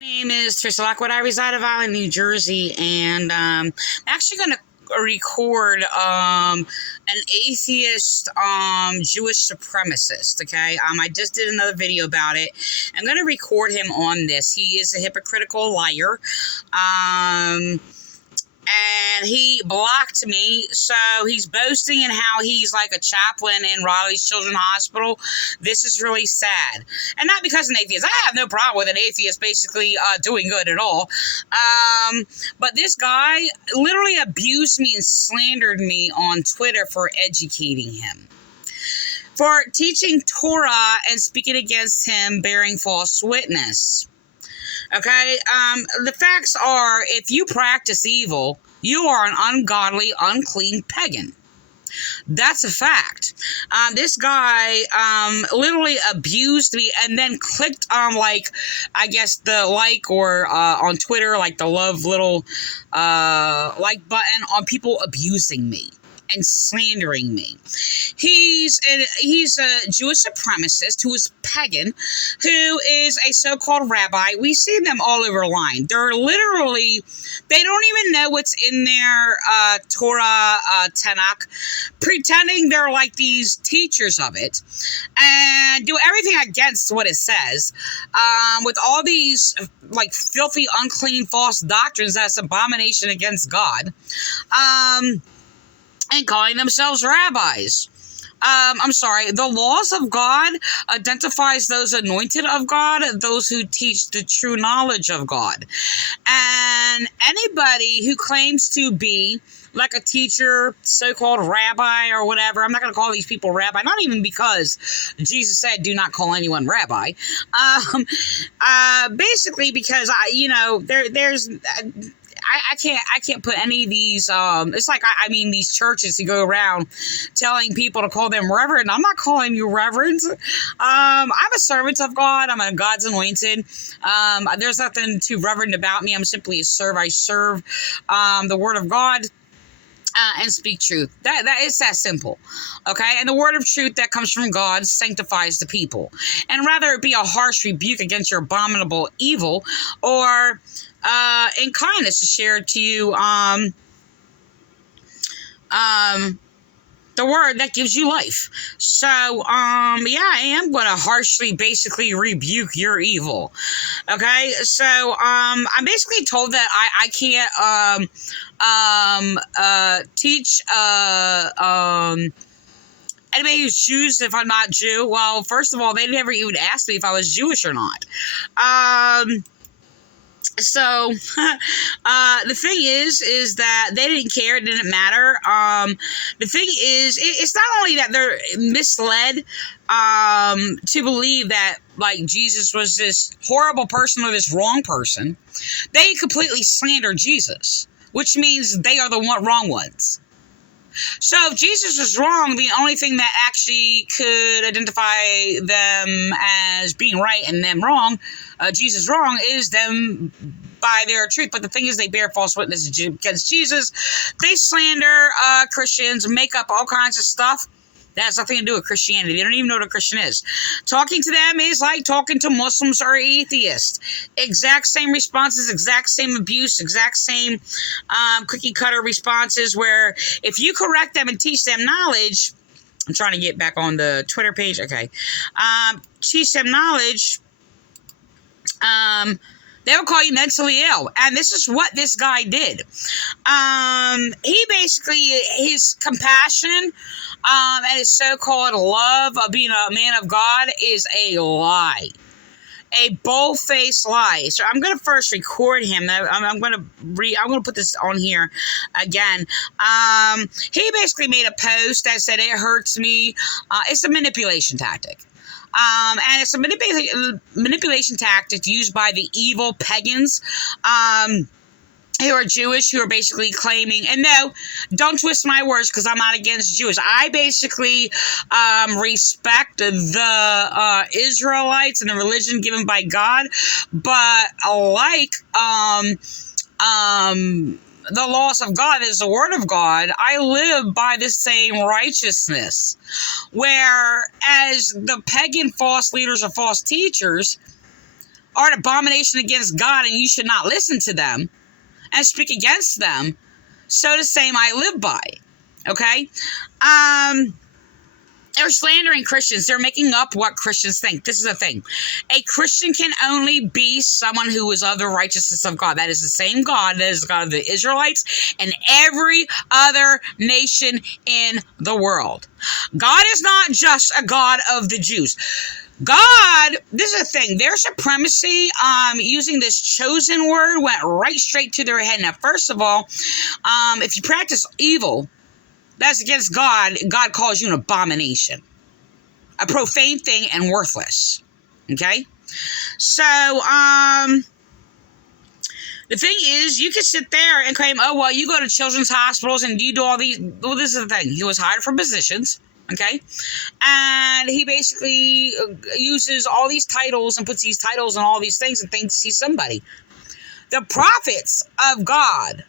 My name is Trisha Lockwood. I reside in Island, New Jersey, and I'm actually going to record an atheist Jewish supremacist. Okay, I just did another video about it. I'm going to record him on this. He is a hypocritical liar. And he blocked me, so he's boasting in how he's like a chaplain in Raleigh's Children's Hospital. This is really sad. And not because an atheist. I have no problem with an atheist basically doing good at all. But this guy literally abused me and slandered me on Twitter for educating him, for teaching Torah and speaking against him, bearing false witness. Okay, the facts are, if you practice evil, you are an ungodly, unclean pagan. That's a fact. This guy literally abused me and then clicked on, I guess the like or on Twitter, like the love little like button on people abusing me and slandering me. He's a Jewish supremacist who is pagan, who is a so-called rabbi. We see them all over line. They're literally, they don't even know what's in their Torah Tanakh, pretending they're like these teachers of it, and do everything against what it says, with all these like filthy, unclean, false doctrines that's abomination against God. And calling themselves rabbis. I'm sorry, the laws of God identifies those anointed of God, those who teach the true knowledge of God. And anybody who claims to be like a teacher, so-called rabbi or whatever, I'm not going to call these people rabbi, not even because Jesus said do not call anyone rabbi. Basically because, I can't put any of these, it's like, these churches who go around telling people to call them reverend. I'm not calling you reverend. I'm a servant of God. I'm a God's anointed. There's nothing too reverend about me. I'm simply a serve. I serve, the word of God. And speak truth. That is that simple. Okay? And the word of truth that comes from God sanctifies the people. And rather it be a harsh rebuke against your abominable evil, or in kindness to share to you the word that gives you life. So, I am going to harshly basically rebuke your evil. Okay? So, I'm basically told that I can't, teach, anybody who's Jews if I'm not Jew. Well, first of all, they never even asked me if I was Jewish or not. So, the thing is that they didn't care. It didn't matter. The thing is, it's not only that they're misled, to believe that, like, Jesus was this horrible person or this wrong person. They completely slander Jesus, which means they are the wrong ones. So if Jesus was wrong, the only thing that actually could identify them as being right and them wrong, Jesus wrong, is them by their truth. But the thing is, they bear false witness against Jesus. They slander Christians, make up all kinds of stuff. That has nothing to do with Christianity. They don't even know what a Christian is. Talking to them is like talking to Muslims or atheists. Exact same responses, exact same abuse, exact same cookie cutter responses, where if you correct them and teach them knowledge, I'm trying to get back on the Twitter page. Okay. Teach them knowledge, they will call you mentally ill. And this is what this guy did. He basically, his compassion, and his so-called love of being a man of God is a lie. A bold-faced lie. So I'm going to first record him. I'm going to put this on here again. He basically made a post that said, "It hurts me." It's a manipulation tactic. And it's a manipulation tactic used by the evil pagans, who are Jewish, who are basically claiming, and no, don't twist my words because I'm not against Jews. I basically respect the Israelites and the religion given by God, but like the laws of God is the word of God, I live by the same righteousness. Whereas the pagan false leaders or false teachers are an abomination against God, and you should not listen to them and speak against them, so the same I live by. Okay? They're slandering Christians. They're making up what Christians think. This is the thing. A Christian can only be someone who is of the righteousness of God. That is the same God that is the God of the Israelites and every other nation in the world. God is not just a God of the Jews. God, this is the thing, their supremacy, using this chosen word, went right straight to their head. Now, first of all, if you practice evil, that's against God, God calls you an abomination, a profane thing, and worthless. Okay? So, the thing is, you can sit there and claim, oh, well, you go to children's hospitals and you do all these. Well, this is the thing. He was hired for positions. Okay? And he basically uses all these titles and puts these titles on all these things and thinks he's somebody. The prophets of God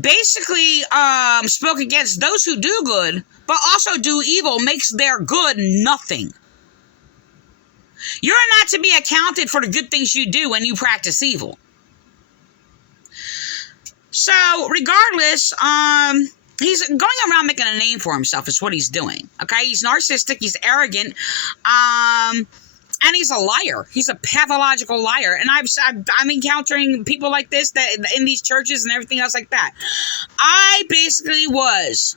basically spoke against those who do good, but also do evil, makes their good nothing. You're not to be accounted for the good things you do when you practice evil. So, regardless, he's going around making a name for himself is what he's doing. Okay? He's narcissistic, he's arrogant, and he's a liar. He's a pathological liar. And I'm encountering people like this that in these churches and everything else like that. I basically was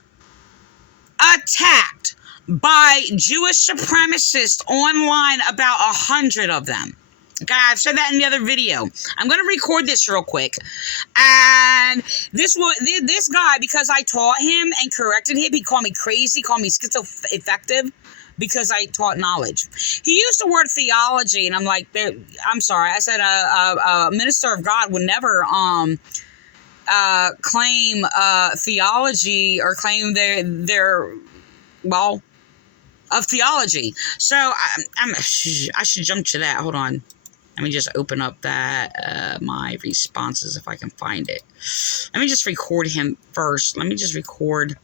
attacked by Jewish supremacists online, about 100 of them. Okay, I've said that in the other video. I'm going to record this real quick. And this guy, because I taught him and corrected him, he called me crazy, called me schizoaffective, because I taught knowledge. He used the word theology, and I'm like, I'm sorry. I said a minister of God would never claim theology or claim their well, of theology. So I should jump to that. Hold on. Let me just open up that my responses if I can find it. Let me just record him first. Let me just record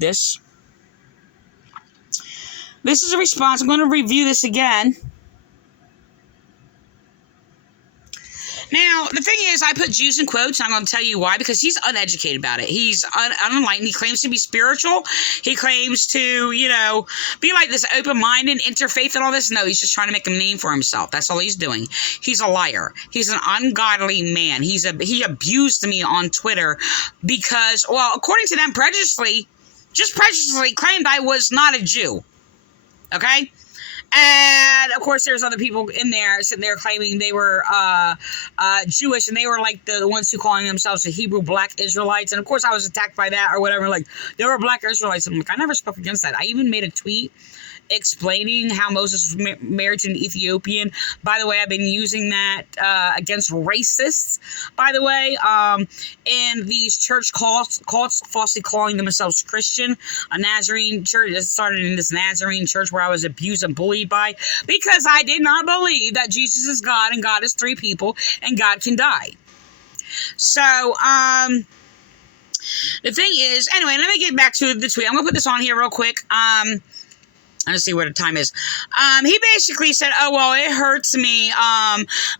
this. This is a response. I'm going to review this again. Now, the thing is, I put Jews in quotes, and I'm going to tell you why, because he's uneducated about it. He's unenlightened. He claims to be spiritual. He claims to, be like this open-minded, interfaith and all this. No, he's just trying to make a name for himself. That's all he's doing. He's a liar. He's an ungodly man. He abused me on Twitter because, well, according to them, prejudicially claimed I was not a Jew. Okay? And, of course, there's other people in there sitting there claiming they were Jewish, and they were, like, the ones who calling themselves the Hebrew Black Israelites. And, of course, I was attacked by that or whatever. Like, they were Black Israelites. I'm like, I never spoke against that. I even made a tweet explaining how Moses was married to an Ethiopian. By the way, I've been using that against racists, by the way, in these church cults falsely calling themselves Christian. A Nazarene church. It started in this Nazarene church where I was abused and bullied by, because I did not believe that Jesus is God and God is three people and God can die. So, the thing is, anyway, let me get back to the tweet. I'm going to put this on here real quick. Let's see what the time is. He basically said, oh, well, it hurts me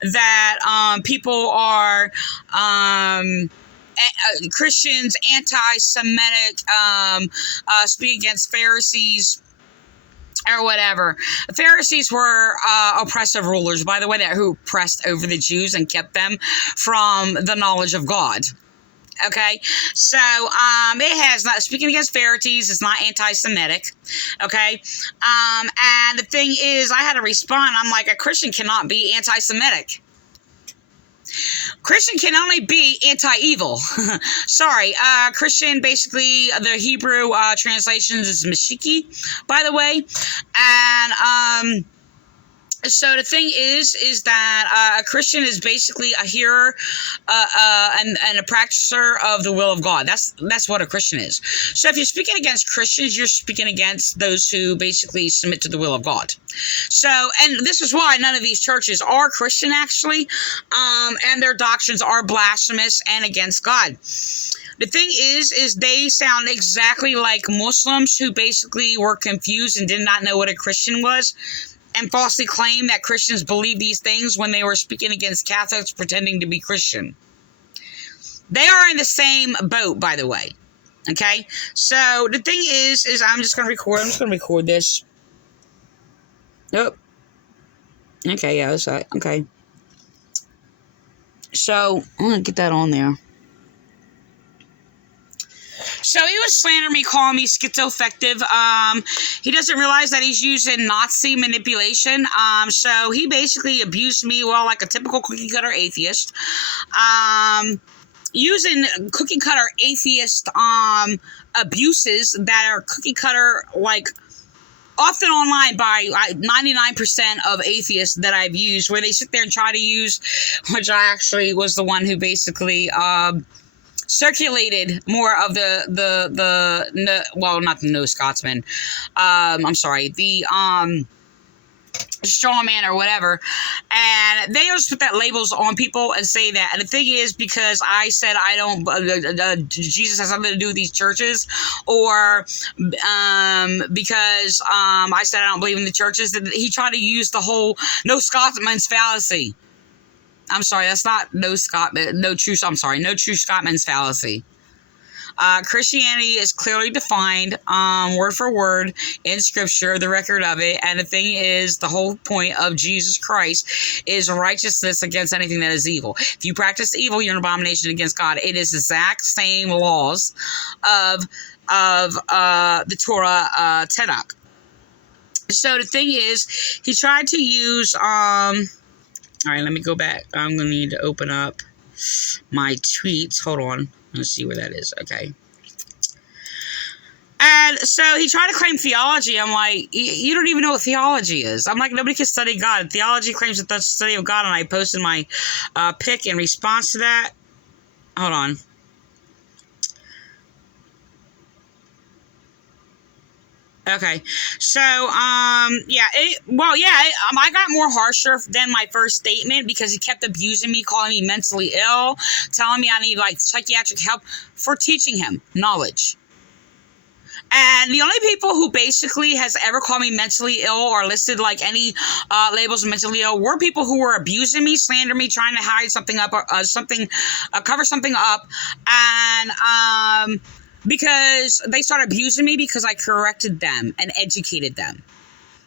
that people are Christians, anti-Semitic, speak against Pharisees or whatever. The Pharisees were oppressive rulers, by the way, who oppressed over the Jews and kept them from the knowledge of God. Okay, so it has not, speaking against Pharisees, it's not anti-Semitic. Okay, and the thing is, I had to respond. I'm like, a Christian cannot be anti-Semitic. Christian can only be anti-evil. Sorry, Christian, basically, the Hebrew translations is Meshiki, by the way, and so the thing is that a Christian is basically a hearer and a practicer of the will of God. That's what a Christian is. So if you're speaking against Christians, you're speaking against those who basically submit to the will of God. So, and this is why none of these churches are Christian, actually, and their doctrines are blasphemous and against God. The thing is they sound exactly like Muslims who basically were confused and did not know what a Christian was. and falsely claim that Christians believe these things when they were speaking against Catholics pretending to be Christian. They are in the same boat, by the way. Okay? So, the thing is I'm just going to record this. Nope. Okay, yeah, that's right. Okay. So, I'm going to get that on there. So he was slandering me, calling me schizoaffective. He doesn't realize that he's using Nazi manipulation. So he basically abused me, well, like a typical cookie cutter atheist. Using cookie cutter atheist abuses that are cookie cutter, like, often online by 99% of atheists that I've used, where they sit there and try to use, which I actually was the one who basically circulated more of not the No Scotsman. I'm sorry, the straw man or whatever, and they just put that labels on people and say that. And the thing is, because I said I don't, Jesus has something to do with these churches, or because I said I don't believe in the churches, that he tried to use the whole No Scotsman's fallacy. I'm sorry, that's not No True Scotsman's fallacy. Christianity is clearly defined, word for word in Scripture, the record of it. And the thing is, the whole point of Jesus Christ is righteousness against anything that is evil. If you practice evil, you're an abomination against God. It is the exact same laws of the Torah, Tanakh. So the thing is, he tried to use all right, let me go back. I'm going to need to open up my tweets. Hold on. Let's see where that is. Okay. And so he tried to claim theology. I'm like, you don't even know what theology is. I'm like, nobody can study God. Theology claims that that's the study of God, and I posted my pic in response to that. Hold on. Okay, so, I got more harsher than my first statement because he kept abusing me, calling me mentally ill, telling me I need, like, psychiatric help for teaching him knowledge. And the only people who basically has ever called me mentally ill or listed, like, any labels of mentally ill were people who were abusing me, slandering me, trying to hide something up, or cover something up, and, because they started abusing me because I corrected them and educated them.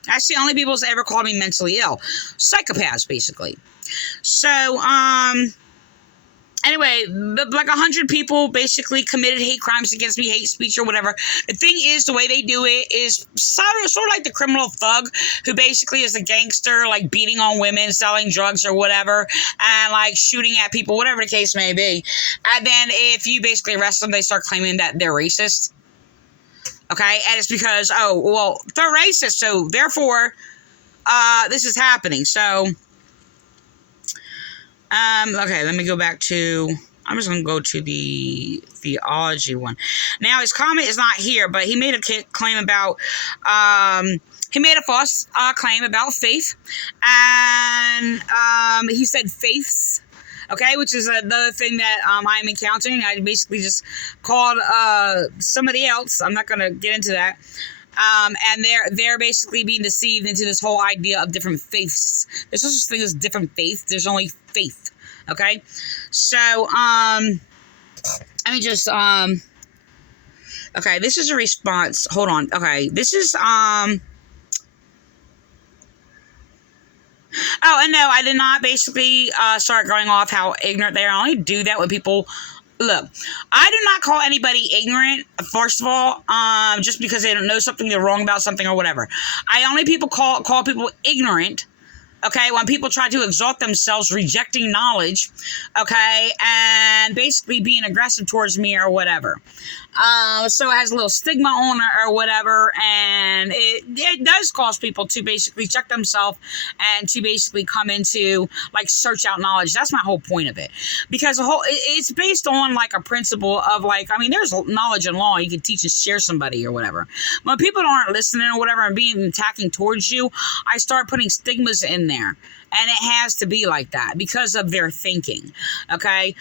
That's the only people who's ever called me mentally ill. Psychopaths, basically. So, anyway, like 100 people basically committed hate crimes against me, hate speech or whatever. The thing is, the way they do it is sort of like the criminal thug who basically is a gangster, like beating on women, selling drugs or whatever, and like shooting at people, whatever the case may be. And then if you basically arrest them, they start claiming that they're racist. Okay? And it's because, oh, well, they're racist, so therefore, this is happening. So, okay, let me go back to, I'm just going to go to the theology one. Now, his comment is not here, but he made a claim about, he made a false claim about faith, and he said faiths, okay, which is another thing that I'm encountering. I basically just called somebody else. I'm not going to get into that. And they're basically being deceived into this whole idea of different faiths. There's no such thing as different faith. There's only faith. Okay? So, let me just, okay, this is a response. Hold on. Okay, this is, oh, and no, I did not basically start going off how ignorant they are. I only do that when people... Look, I do not call anybody ignorant, first of all, just because they don't know something, they're wrong about something or whatever. I only call people ignorant, okay, when people try to exalt themselves, rejecting knowledge, okay, and basically being aggressive towards me or whatever. So it has a little stigma on it or whatever, and it does cause people to basically check themselves and to basically come into, like, search out knowledge. That's my whole point of it. Because it's based on, like, a principle of, like, I mean, there's knowledge and law you can teach and share somebody or whatever. When people aren't listening or whatever and being attacking towards you, I start putting stigmas in there. And it has to be like that because of their thinking. Okay.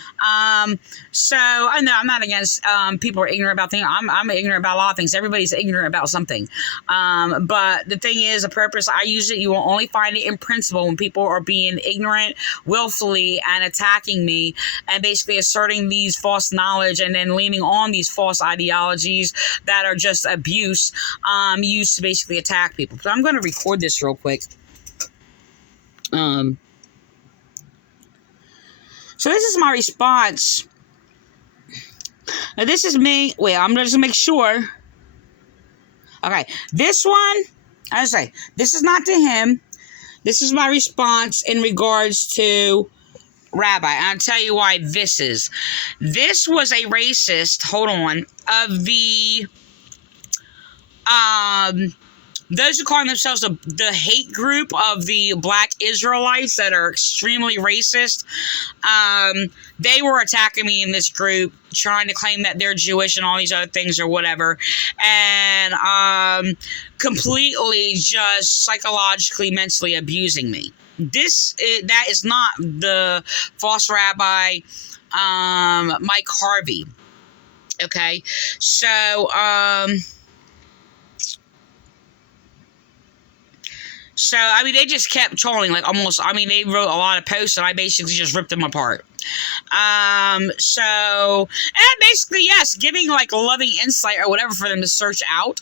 So I know I'm not against people are ignorant about things. I'm ignorant about a lot of things. Everybody's ignorant about something. But the thing is, a purpose, I use it. You will only find it in principle when people are being ignorant willfully and attacking me and basically asserting these false knowledge and then leaning on these false ideologies that are just abuse used to basically attack people. So I'm going to record this real quick. So this is my response. Now this is me. Wait, I'm just gonna make sure. Okay, this one, I say, this is not to him. This is my response in regards to Rabbi. And I'll tell you why this is. This was a racist, hold on, of the those who call themselves the hate group of the Black Israelites that are extremely racist. They were attacking me in this group, trying to claim that they're Jewish and all these other things or whatever, and completely just psychologically, mentally abusing me. That is not the false rabbi, Mike Harvey. Okay, so So, I mean, they just kept trolling, like, almost, I mean, they wrote a lot of posts, and I basically just ripped them apart. And basically, yes, giving, like, loving insight or whatever for them to search out,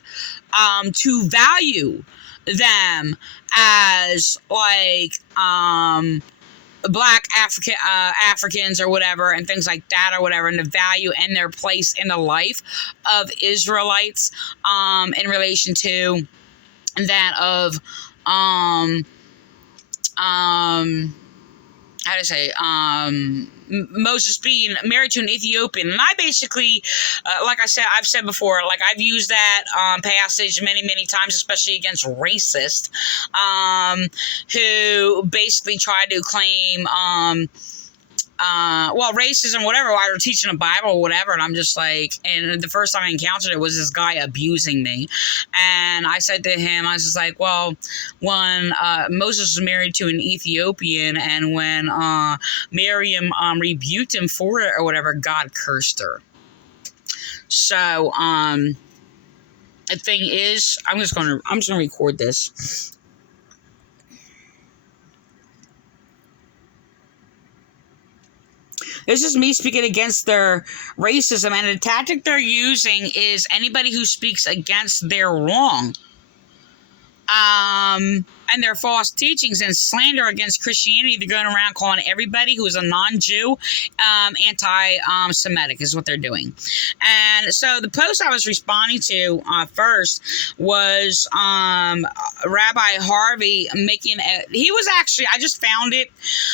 to value them as, like, Black Africans or whatever, and things like that or whatever, and the value and their place in the life of Israelites, in relation to that of, how to say, Moses being married to an Ethiopian. And I basically, like I said, I've said before, like I've used that passage many, many times, especially against racists, who basically try to claim, racism, whatever, while they're teaching the Bible or whatever, and I'm just like, and the first time I encountered it was this guy abusing me, and I said to him, I was just like, well, when Moses was married to an Ethiopian, and when Miriam rebuked him for it or whatever, God cursed her. So, the thing is, I'm just gonna record this. This is me speaking against their racism, and the tactic they're using is anybody who speaks against their wrong, and their false teachings and slander against Christianity. They're going around calling everybody who is a non-Jew anti-Semitic is what they're doing. And so the post I was responding to first was Rabbi Harvey making he was actually, I just found it.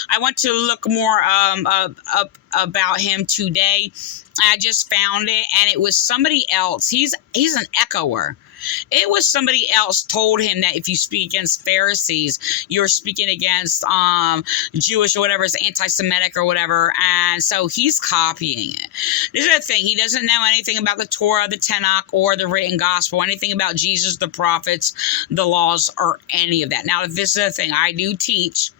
I went to look more up about him today. I just found it, and it was somebody else. He's an echoer. It was somebody else told him that if you speak against Pharisees, you're speaking against Jewish or whatever, is anti-Semitic or whatever, and so he's copying it. This is the thing. He doesn't know anything about the Torah, the Tanakh, or the written gospel, anything about Jesus, the prophets, the laws, or any of that. Now, this is the thing. I do teach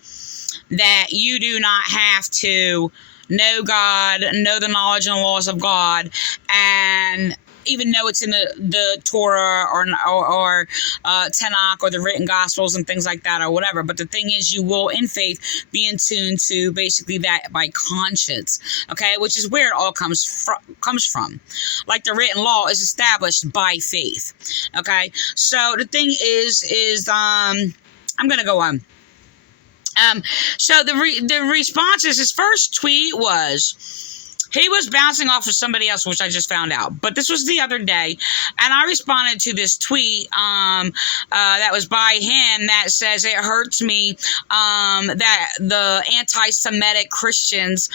that you do not have to know God, know the knowledge and the laws of God, and even though it's in the Torah or Tanakh or the written Gospels and things like that or whatever. But the thing is, you will, in faith, be in tune to basically that by conscience, okay? Which is where it all comes from. Like the written law is established by faith, okay? So the thing is I'm going to go on. So the responses, his first tweet was, he was bouncing off of somebody else, which I just found out. But this was the other day, and I responded to this tweet that was by him that says, it hurts me that the anti-Semitic Christians,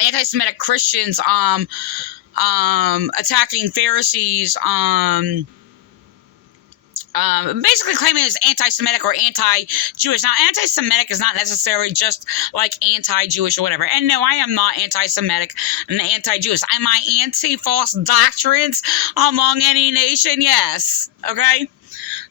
anti-Semitic Christians attacking Pharisees basically claiming it's anti-Semitic or anti-Jewish. Now, anti-Semitic is not necessarily just like anti-Jewish or whatever. And no, I am not anti-Semitic and anti-Jewish. Am I anti-false doctrines among any nation? Yes. Okay?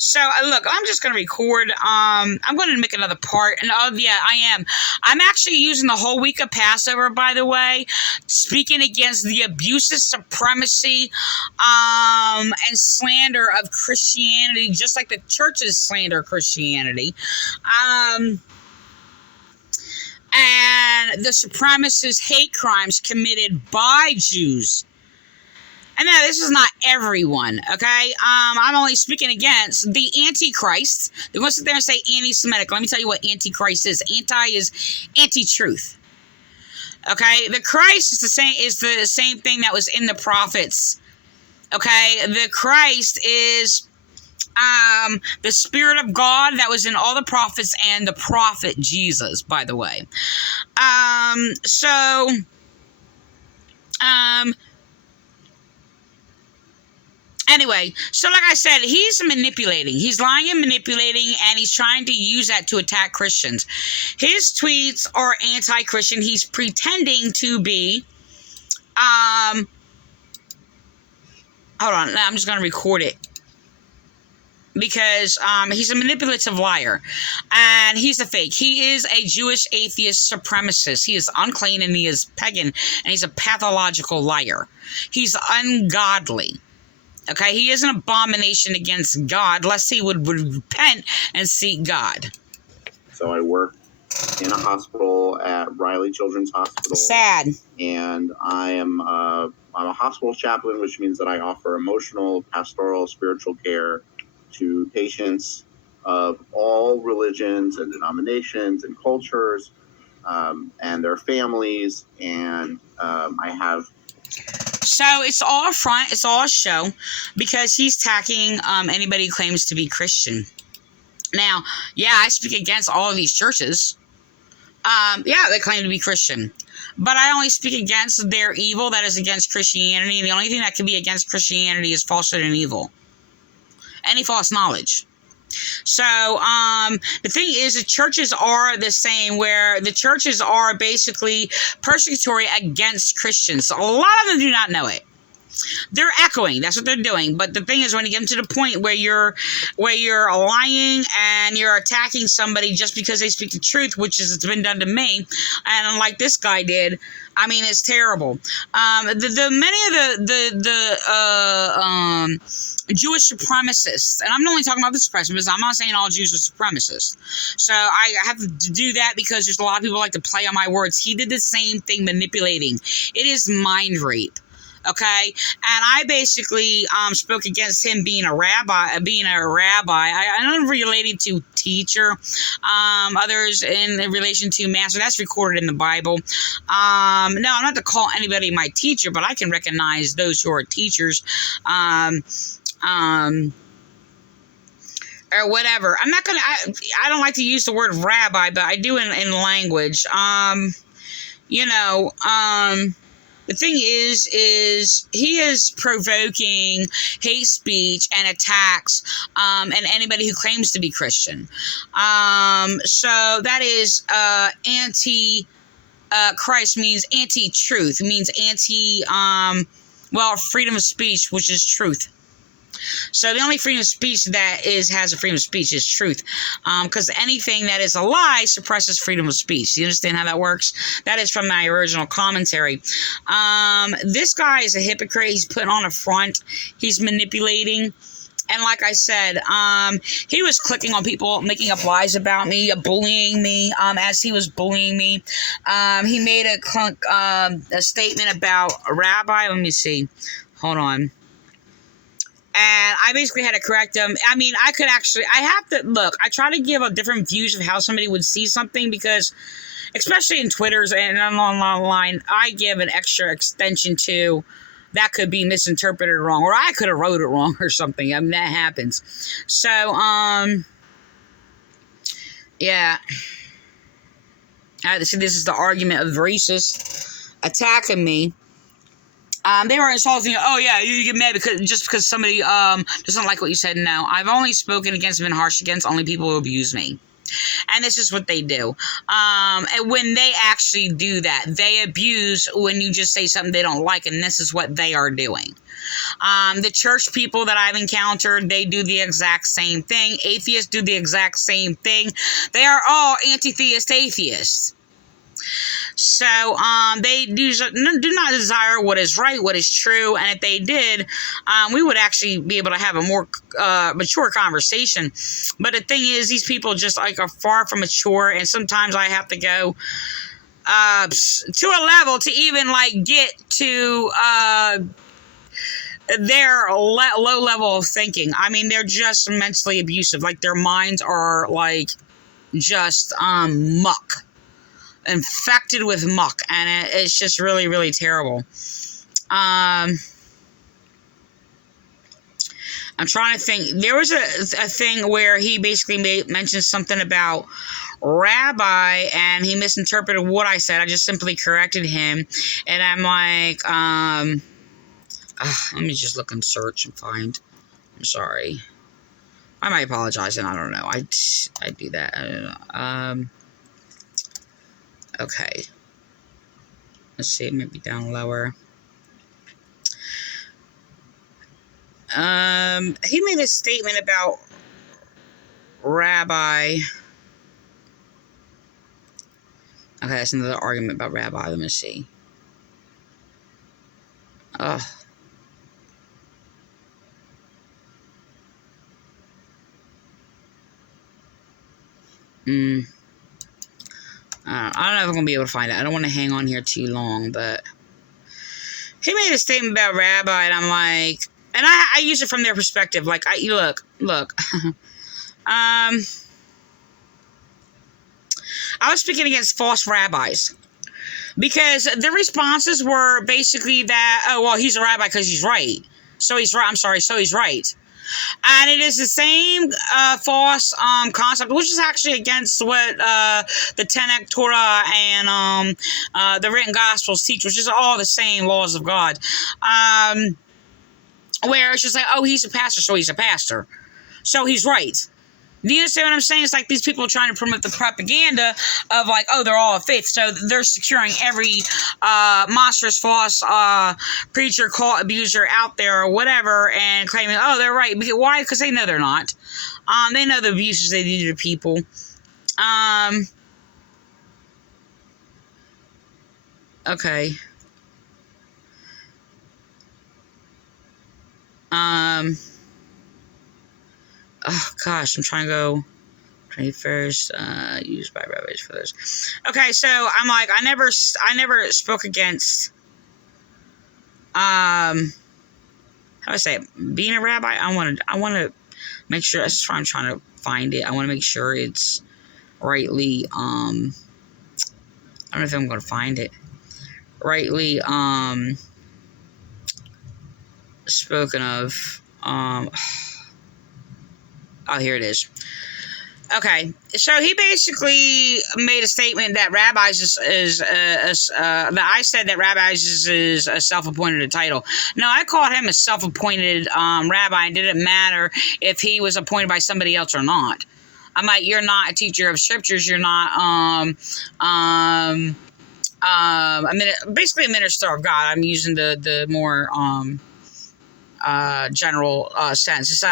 So, look, I'm just going to record. I'm going to make another part. And, yeah, I am. I'm actually using the whole week of Passover, by the way, speaking against the abusive supremacy and slander of Christianity, just like the churches slander Christianity. And the supremacist hate crimes committed by Jews. And no, this is not everyone, okay? I'm only speaking against the Antichrist. They're going to sit there and say anti-Semitic. Let me tell you what Antichrist is. Anti is anti-truth. Okay? The Christ is the same thing that was in the prophets. Okay? The Christ is the Spirit of God that was in all the prophets and the prophet Jesus, by the way. Anyway, so like I said, he's manipulating. He's lying and manipulating, and he's trying to use that to attack Christians. His tweets are anti-Christian. He's pretending to be, hold on, I'm just going to record it. Because he's a manipulative liar, and he's a fake. He is a Jewish atheist supremacist. He is unclean, and he is pagan, and he's a pathological liar. He's ungodly. Okay, he is an abomination against God, lest he would repent and seek God. So I work in a hospital at Riley Children's Hospital. Sad. And I'm a hospital chaplain, which means that I offer emotional, pastoral, spiritual care to patients of all religions and denominations and cultures, and their families. And I have... So it's all a front, it's all a show, because he's attacking anybody who claims to be Christian. Now, yeah, I speak against all of these churches. Yeah, they claim to be Christian. But I only speak against their evil that is against Christianity. The only thing that can be against Christianity is falsehood and evil. Any false knowledge. So, the thing is, the churches are the same, where the churches are basically persecutory against Christians. A lot of them do not know it. They're echoing. That's what they're doing. But the thing is, when you get to the point where you're lying and you're attacking somebody just because they speak the truth, which has been done to me, and like this guy did, I mean, it's terrible. Many of the Jewish supremacists, and I'm only talking about the supremacists. I'm not saying all Jews are supremacists. So I have to do that because there's a lot of people like to play on my words. He did the same thing, manipulating. It is mind rape. Okay, and I basically spoke against him being a rabbi. I don't related to teacher. Others in relation to master. That's recorded in the Bible. No, I'm not to call anybody my teacher, but I can recognize those who are teachers. Or whatever. I'm not gonna. I don't like to use the word rabbi, but I do in language. The thing is he is provoking hate speech and attacks, and anybody who claims to be Christian. So that is Christ means anti-truth. It means freedom of speech, which is truth. So the only freedom of speech that has a freedom of speech is truth. Because anything that is a lie suppresses freedom of speech. You understand how that works? That is from my original commentary. This guy is a hypocrite. He's putting on a front. He's manipulating. And like I said, he was clicking on people, making up lies about me, bullying me, as he was bullying me. He made a statement about a rabbi. Let me see. Hold on. And I basically had to correct him. I mean, I try to give a different views of how somebody would see something, because especially in Twitters and online, I give an extra extension to that could be misinterpreted wrong, or I could have wrote it wrong or something. I mean, that happens. So, yeah. See, this is the argument of racist attacking me. They were insulting you. Oh yeah, you get mad because somebody doesn't like what you said. No, I've only spoken against, been harsh against only people who abuse me. And this is what they do. And when they actually do that, they abuse when you just say something they don't like, and this is what they are doing. The church people that I've encountered, they do the exact same thing. Atheists do the exact same thing. They are all anti-theist atheists. So they do not desire what is right, what is true, and if they did, we would actually be able to have a more mature conversation. But the thing is, these people just like are far from mature, and sometimes I have to go to a level to even like get to their low level of thinking. I mean, they're just mentally abusive. Like their minds are like just muck. Infected with muck, and it's just really, really terrible. I'm trying to think. There was a thing where he basically mentioned something about Rabbi, and he misinterpreted what I said. I just simply corrected him, and I'm like, let me just look and search and find. I'm sorry. I might apologize, and I don't know. I do that. I don't know. Okay. Let's see, maybe down lower. He made a statement about Rabbi. Okay, that's another argument about Rabbi. Let me see. I don't know if I'm going to be able to find it. I don't want to hang on here too long, but he made a statement about Rabbi, and I'm like, and I use it from their perspective. Like, look. I was speaking against false rabbis because the responses were basically that, oh, well, he's a rabbi because he's right. So he's right. So he's right. And it is the same false concept, which is actually against what the Tanakh, Torah, and the written Gospels teach, which is all the same laws of God. Where it's just like, oh, he's a pastor, so he's a pastor. So he's right. Do you understand what I'm saying? It's like these people are trying to promote the propaganda of like, oh, they're all of faith. So they're securing every monstrous false preacher, cult abuser out there or whatever and claiming, oh, they're right. Why? Because they know they're not. They know the abuses they do to people. Okay. Oh gosh, I'm trying to go 21st, used by rabbis for this. Okay, so I'm like, I never spoke against, how do I say it? Being a rabbi, I want to make sure, that's why I'm trying to find it. I want to make sure it's rightly, I don't know if I'm going to find it, rightly, spoken of, oh, here it is. Okay, so he basically made a statement that rabbis that I said that rabbis is a self-appointed title. No, I called him a self-appointed rabbi. It didn't matter if he was appointed by somebody else or not. I'm like, you're not a teacher of scriptures. You're not basically a minister of God. I'm using the more general sense. So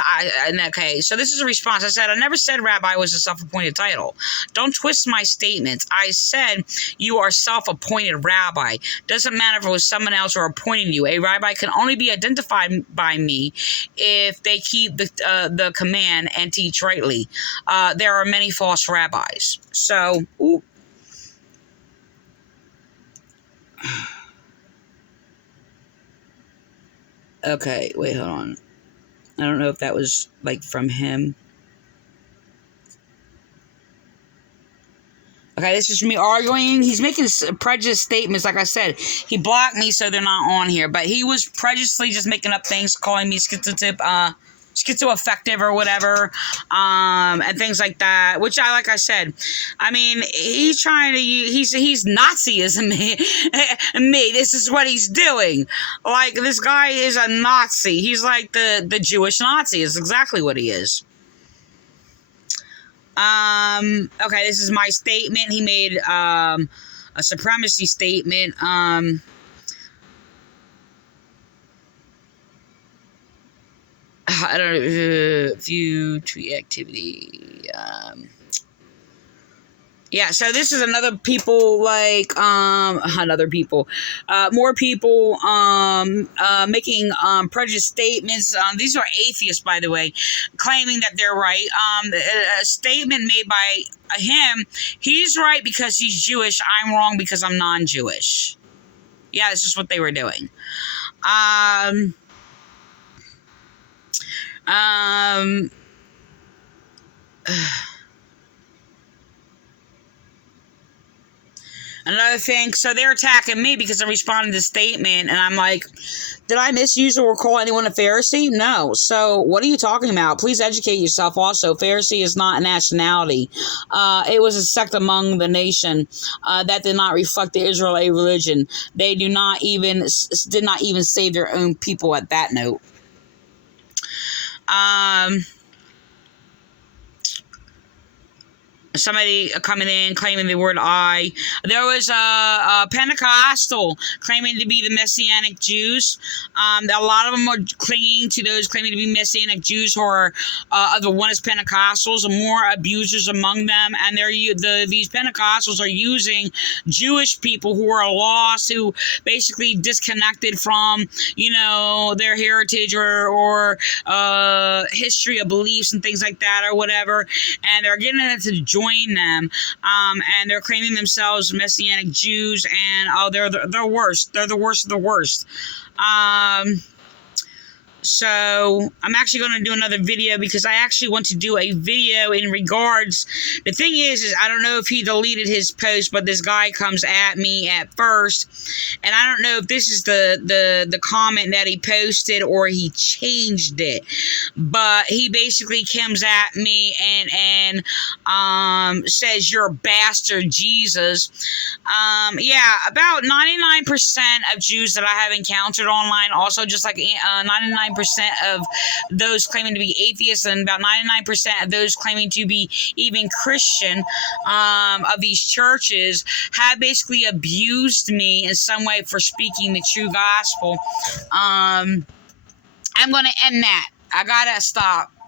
okay, so this is a response. I said, I never said rabbi was a self-appointed title. Don't twist my statements. I said you are self-appointed rabbi. Doesn't matter if it was someone else or appointing you. A rabbi can only be identified by me if they keep the command and teach rightly. There are many false rabbis. So, ooh. Okay, wait, hold on. I don't know if that was, like, from him. Okay, this is me arguing. He's making prejudiced statements. Like I said, he blocked me, so they're not on here. But he was prejudicedly just making up things, calling me schizoaffective or whatever, and things like that. Which like I said, I mean, he's trying to he's Nazism me. This is what he's doing. Like, this guy is a Nazi. He's like the Jewish Nazi. Is exactly what he is. Okay, this is my statement. He made a supremacy statement. I don't know, view tweet activity. Yeah, so this is another people, like, more people, making, prejudiced statements. These are atheists, by the way, claiming that they're right. A statement made by him, he's right because he's Jewish, I'm wrong because I'm non-Jewish. Yeah, this is what they were doing. Another thing, so they're attacking me because I responded to the statement, and I'm like, did I misuse or call anyone a Pharisee? No. So what are you talking about? Please educate yourself also. Pharisee is not a nationality. It was a sect among the nation that did not reflect the Israelite religion. They did not even save their own people at that note. Somebody coming in claiming the word I. There was a Pentecostal claiming to be the Messianic Jews. A lot of them are clinging to those claiming to be Messianic Jews who are the one is Pentecostals, and more abusers among them. And these Pentecostals are using Jewish people who are lost, who basically disconnected from, their heritage or history of beliefs and things like that or whatever. And they're getting them to join them, and they're claiming themselves Messianic Jews, and they're the worst. They're the worst of the worst. So I'm actually going to do another video because I actually want to do a video in regards. The thing is I don't know if he deleted his post, but this guy comes at me at first, and I don't know if this is the comment that he posted or he changed it, but he basically comes at me and says, "You're a bastard, Jesus." Yeah, about 99% of Jews that I have encountered online, also just like 99% of those claiming to be atheists, and about 99% of those claiming to be even Christian, of these churches, have basically abused me in some way for speaking the true gospel. I'm going to end that. I gotta stop.